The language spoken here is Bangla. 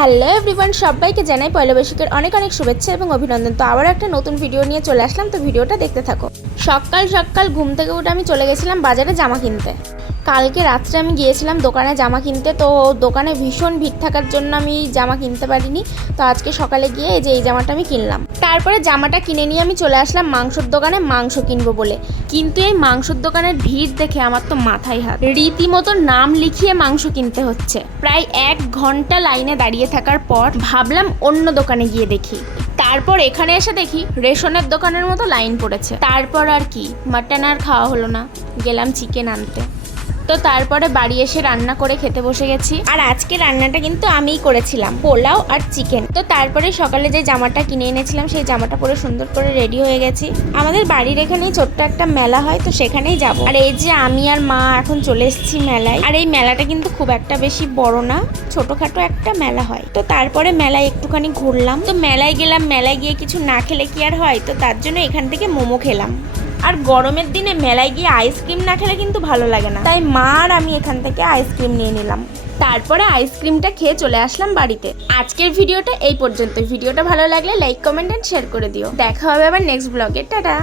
হ্যালো এভরিওয়ান, সবাইকে জানাই পয়লা বৈশাখের অনেক অনেক শুভেচ্ছা এবং অভিনন্দন। তো আবার একটা নতুন ভিডিও নিয়ে চলে আসলাম, তো ভিডিওটা দেখতে থাকো। সকাল সকাল ঘুম থেকে উঠে আমি চলে গেছিলাম বাজারে জামা কিনতে। কালকে রাত্রে আমি গিয়েছিলাম দোকানে জামা কিনতে, তো দোকানে ভীষণ ভিড় থাকার জন্য আমি জামা কিনতে পারিনি। তো আজকে সকালে গিয়ে এই জামাটা আমি কিনলাম। তারপরে জামাটা কিনে নিয়ে আমি চলে আসলাম মাংসর দোকানে মাংস কিনবো বলে। কিন্তু এই মাংসর দোকানের ভিড় দেখে আমার তো মাথায় হাত, রীতিমতো নাম লিখিয়ে মাংস কিনতে হচ্ছে। প্রায় 1 ঘন্টা লাইনে দাঁড়িয়ে থাকার পর ভাবলাম অন্য দোকানে গিয়ে দেখি। তারপর এখানে এসে দেখি রেশনের দোকানের মতো লাইন পড়েছে। তারপর আর কি, মাটন আর খাওয়া হলো না, গেলাম চিকেন আনতে। তো তারপরে বাড়ি এসে রান্না করে খেতে বসে গেছি। আর আজকে রান্নাটা কিন্তু আমিই করেছিলাম, পোলাও আর চিকেন। তো তারপরে সকালে যে জামাটা কিনে এনেছিলাম সেই জামাটা পরে সুন্দর করে রেডি হয়ে গেছি। আমাদের বাড়ির এখানেই ছোট্ট একটা মেলা হয়, তো সেখানেই যাব। আর এই যে আমি আর মা এখন চলে এসেছি মেলায়। আর এই মেলাটা কিন্তু খুব একটা বেশি বড় না, ছোটখাটো একটা মেলা হয়। তো তারপরে মেলায় একটুখানি ঘুরলাম। তো মেলায় গেলাম, মেলায় গিয়ে কিছু না খেলে কি আর হয়, তো তার জন্য এখান থেকে মোমো খেলাম। আর গরমের দিনে মেলায় গিয়ে আইসক্রিম না খেলে কিন্তু ভালো লাগে না, তাই মা আর আমি এখান থেকে আইসক্রিম নিয়ে নিলাম। তারপরে আইসক্রিমটা খেয়ে চলে আসলাম বাড়িতে। আজকের ভিডিওটা এই পর্যন্ত। ভিডিওটা ভালো লাগলে লাইক, কমেন্ট এন্ড শেয়ার করে দিও। দেখা হবে আবার নেক্সট ব্লগে। টাটা।